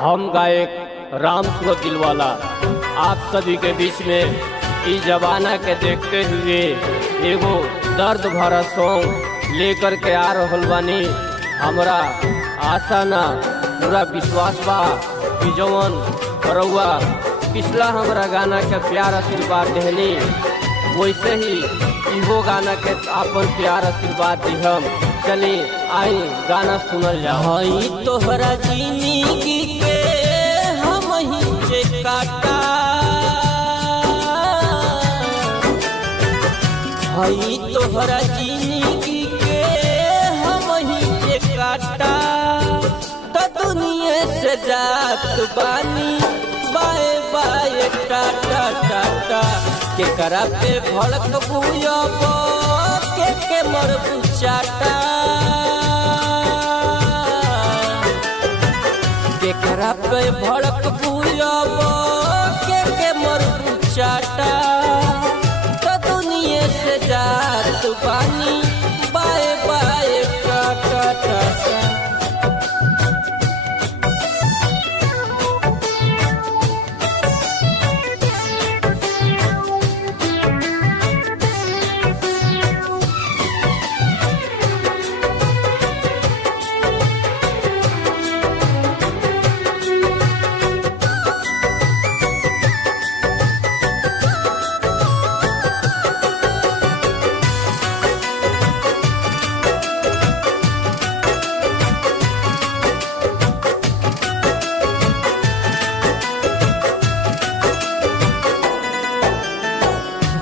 हम गायक राम सूरत दिलवाला आप सभी के बीच में इस जमाना के देखते हुए एगो दर्द भरा सॉन्ग लेकर के आ रहल बानी। हमरा आशा ना पूरा विश्वास बा कि जवन रउआ पिछला हमरा गाना के प्यार आशीर्वाद देहनी वैसे ही इहो गाना के अपन प्यार आशीर्वाद दिहम। चली आई गाना सुनल जा। हई तोहरा जिंदगी के हम ही जे काटा, हई तोहरा जिंदगी के हम ही जे काटा। तो दुनिया से जात बानी बाए बाए टाटा टाटा। के करा पे भड़क बुयब के मर बुचाटा। के करा पे भड़क बुयब के मर बुचाटा। तो दुनिया से जात बानी बाए बाए टाटा टाटा।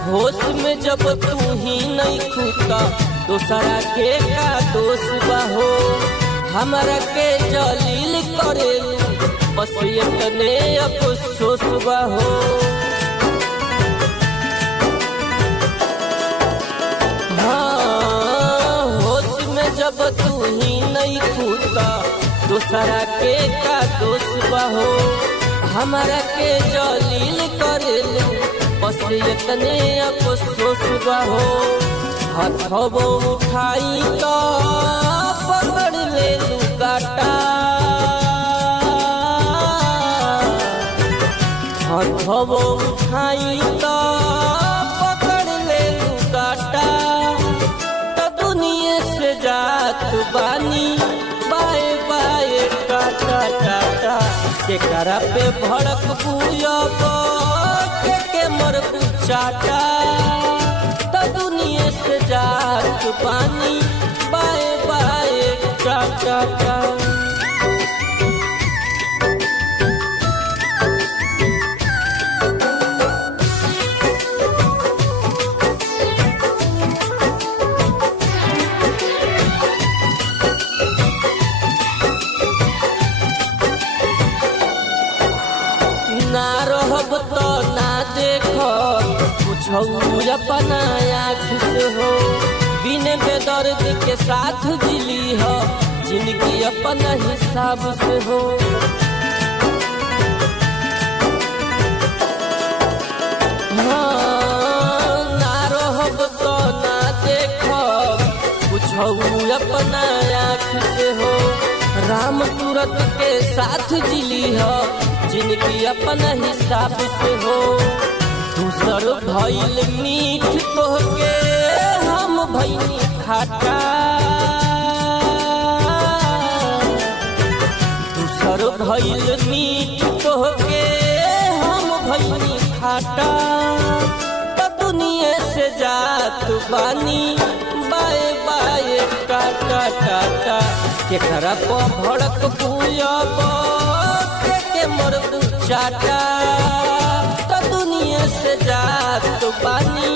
होश में जब तू ही नहीं खुदा दूसरा के का दोष बहो। हमारा के जलील करे बस इतने अफसोस बहो। हाँ, होश में जब तू ही नहीं खुदा दूसरा के का दोष बहो। हमारा के जलील करे बस इतने अफसोस बहो। हथबो उठाई तो पकड़ ले लुगाटा। हथबो उठाई तो पकड़ ले लुगाटा। तो दुनिया से जात बानी बाए बाए टाटा टाटा। के करा पे भड़क बुयब के मर बुचाटा। तो दुनिया से जात बानी बाए बाए टाटा टाटा। ना रहब तो ना देखब कुछौ अपना आँख से हो। बिन बेदर्द के साथ जिली हो जिंदगी अपना हिसाब से हो। हाँ, ना रहब तो ना देखब कुछौ अपना आँख से हो। राम सूरत के साथ जिली हो जिनकी अपना हिसाब से हो। दूसर भइल मीठ तोहके हम भइनी खाटा। दूसर भइल मीठ तोहके हम भइनी खाटा। तो दुनिया से जात बानी बाए बाए टाटा टाटा। के खरा पे भड़क बुयब के मर बुचाटा। तो दुनिया से जात बानी